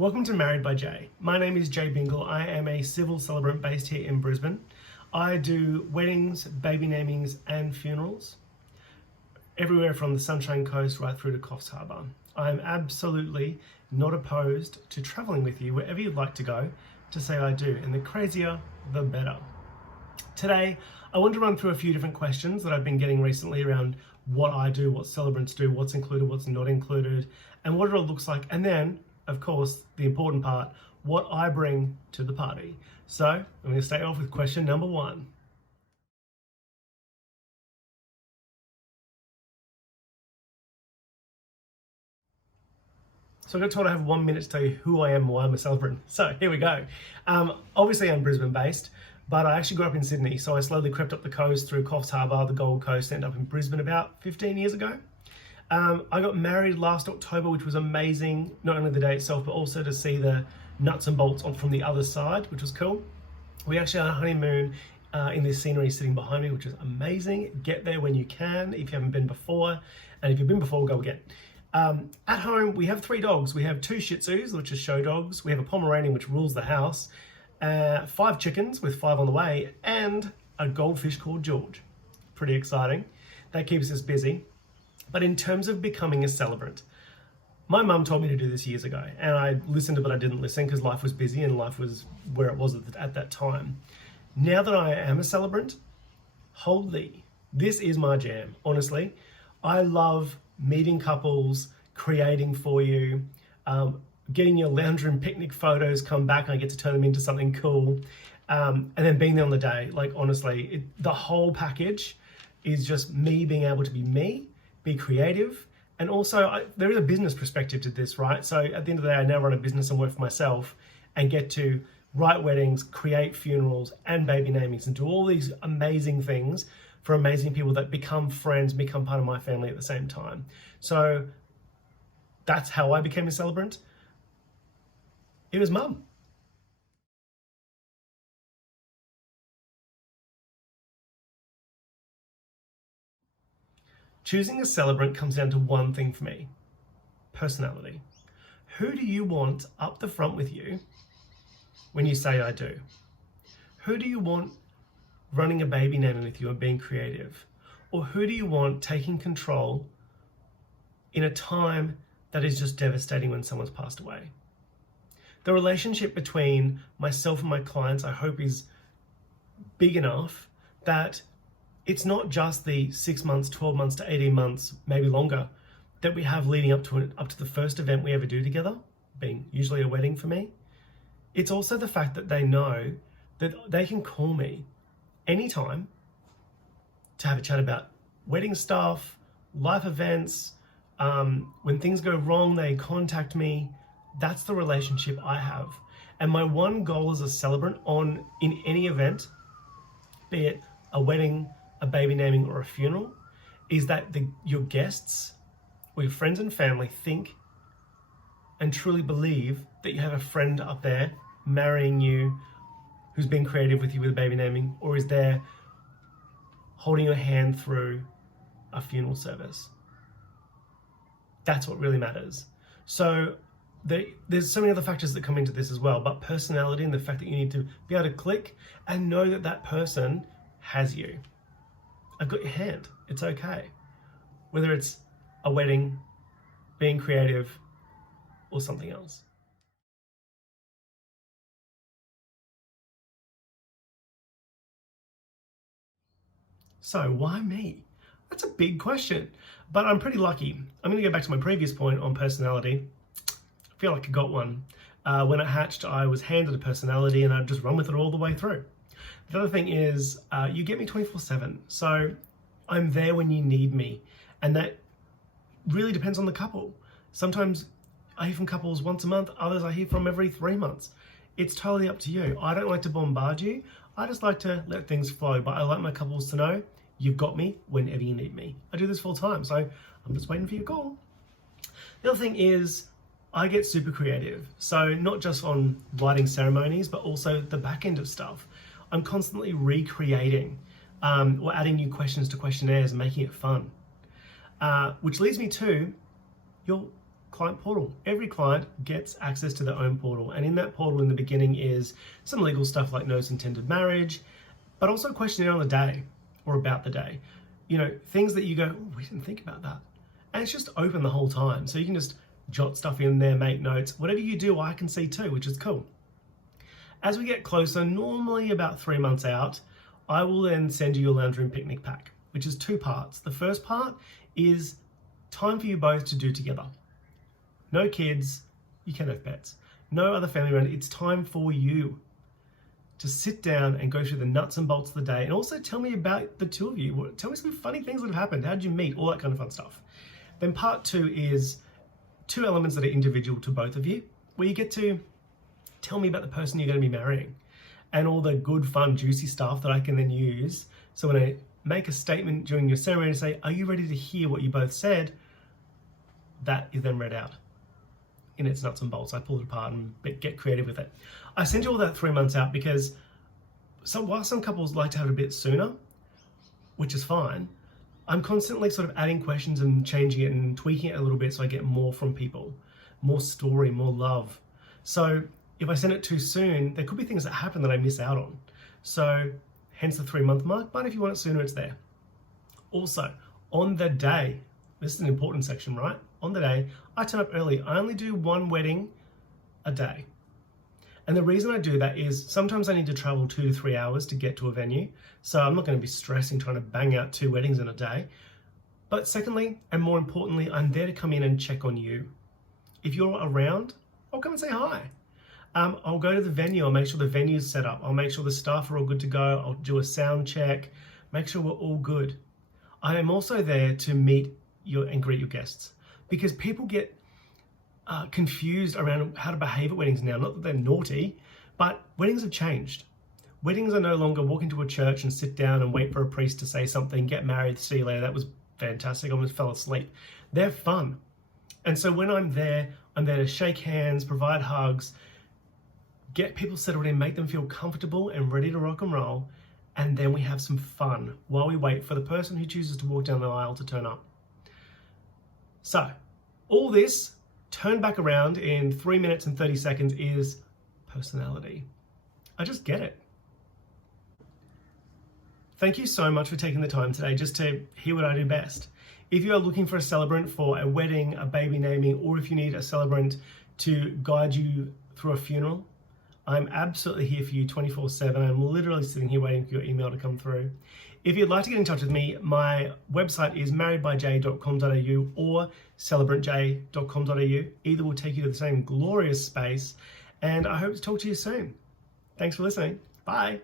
Welcome to Married by Jay. My name is Jay Bingle. I am a civil celebrant based here in Brisbane. I do weddings, baby namings and funerals everywhere from the Sunshine Coast right through to Coffs Harbour. I am absolutely not opposed to travelling with you wherever you'd like to go to say I do, and the crazier the better. Today I want to run through a few different questions that I've been getting recently around what I do, what celebrants do, what's included, what's not included, and what it all looks like, and then of course, the important part, what I bring to the party. So I'm going to start off with question number one. So I got told I have 1 minute to tell you who I am and why I'm a celebrant. So here we go. Obviously I'm Brisbane based, but I actually grew up in Sydney. So I slowly crept up the coast through Coffs Harbour, the Gold Coast, ended up in Brisbane about 15 years ago. I got married last October, which was amazing, not only the day itself, but also to see the nuts and bolts on from the other side, which was cool. We actually had a honeymoon in this scenery sitting behind me, which is amazing. Get there when you can, if you haven't been before. And if you've been before, go again. At home, we have 3 dogs. We have 2 Shih Tzus, which are show dogs. We have a Pomeranian, which rules the house. 5 chickens, with 5 on the way, and a goldfish called George. Pretty exciting. That keeps us busy. But in terms of becoming a celebrant, my mum told me to do this years ago, and I listened to, but I didn't listen because life was busy and life was where it was at that time. Now that I am a celebrant, holy, this is my jam. Honestly, I love meeting couples, creating for you, getting your lounge room picnic photos come back and I get to turn them into something cool, and then being there on the day. Like honestly, the whole package is just me being able to be me, be creative, and also there is a business perspective to this, right? So at the end of the day, I now run a business and work for myself and get to write weddings, create funerals and baby namings and do all these amazing things for amazing people that become friends, become part of my family at the same time. So that's how I became a celebrant. It was mum. Choosing a celebrant comes down to one thing for me: personality. Who do you want up the front with you when you say I do? Who do you want running a baby naming with you and being creative? Or who do you want taking control in a time that is just devastating when someone's passed away? The relationship between myself and my clients, I hope, is big enough that it's not just the 6 months, 12 months to 18 months, maybe longer, that we have leading up to the first event we ever do together, being usually a wedding for me. It's also the fact that they know that they can call me anytime to have a chat about wedding stuff, life events. When things go wrong, they contact me. That's the relationship I have. And my one goal as a celebrant in any event, be it a wedding, a baby naming or a funeral, is that your guests or your friends and family think and truly believe that you have a friend up there marrying you who's been creative with you with a baby naming, or is there holding your hand through a funeral service. That's what really matters. So there's so many other factors that come into this as well, but personality and the fact that you need to be able to click and know that that person has you. I've got your hand. It's okay. Whether it's a wedding, being creative, or something else. So why me? That's a big question, but I'm pretty lucky. I'm going to go back to my previous point on personality. I feel like I got one. When I hatched, I was handed a personality and I'd just run with it all the way through. The other thing is, you get me 24/7. So I'm there when you need me. And that really depends on the couple. Sometimes I hear from couples once a month, others I hear from every 3 months. It's totally up to you. I don't like to bombard you. I just like to let things flow, but I like my couples to know you've got me whenever you need me. I do this full time, so I'm just waiting for your call. The other thing is, I get super creative. So not just on lighting ceremonies, but also the back end of stuff. I'm constantly recreating or adding new questions to questionnaires and making it fun. Which leads me to your client portal. Every client gets access to their own portal. And in that portal in the beginning is some legal stuff like notice intended marriage, but also a questionnaire on the day or about the day. You know, things that you go, oh, we didn't think about that. And it's just open the whole time. So you can just jot stuff in there, make notes. Whatever you do, I can see too, which is cool. As we get closer, normally about 3 months out, I will then send you your lounge room picnic pack, which is 2 parts. The first part is time for you both to do together. No kids, you can have pets. No other family around. It's time for you to sit down and go through the nuts and bolts of the day, and also tell me about the 2 of you. Tell me some funny things that have happened. How did you meet? All that kind of fun stuff. Then part 2 is 2 elements that are individual to both of you, where you get to tell me about the person you're going to be marrying and all the good, fun, juicy stuff that I can then use. So when I make a statement during your ceremony and say, are you ready to hear what you both said? That is then read out in its nuts and bolts. I pull it apart and get creative with it. I send you all that 3 months out because while some couples like to have it a bit sooner, which is fine, I'm constantly sort of adding questions and changing it and tweaking it a little bit so I get more from people, more story, more love. So if I send it too soon, there could be things that happen that I miss out on. So hence the 3 month mark, but if you want it sooner, it's there. Also, on the day, this is an important section, right? On the day, I turn up early. I only do 1 wedding a day. And the reason I do that is sometimes I need to travel 2 to 3 hours to get to a venue. So I'm not going to be stressing trying to bang out 2 weddings in a day. But secondly, and more importantly, I'm there to come in and check on you. If you're around, I'll come and say hi. I'll go to the venue. I'll make sure the venue's set up. I'll make sure the staff are all good to go. I'll do a sound check, make sure we're all good. I am also there to meet and greet your guests, because people get confused around how to behave at weddings now. Not that they're naughty, but weddings have changed. Weddings are no longer walk into a church and sit down and wait for a priest to say something, get married, see you later. That was fantastic. I almost fell asleep. They're fun. And so when I'm there to shake hands, provide hugs, get people settled in, make them feel comfortable and ready to rock and roll. And then we have some fun while we wait for the person who chooses to walk down the aisle to turn up. So all this turned back around in 3 minutes and 30 seconds is personality. I just get it. Thank you so much for taking the time today just to hear what I do best. If you are looking for a celebrant for a wedding, a baby naming, or if you need a celebrant to guide you through a funeral, I'm absolutely here for you 24/7. I'm literally sitting here waiting for your email to come through. If you'd like to get in touch with me, my website is marriedbyjay.com.au or celebrantjay.com.au. Either will take you to the same glorious space, and I hope to talk to you soon. Thanks for listening. Bye.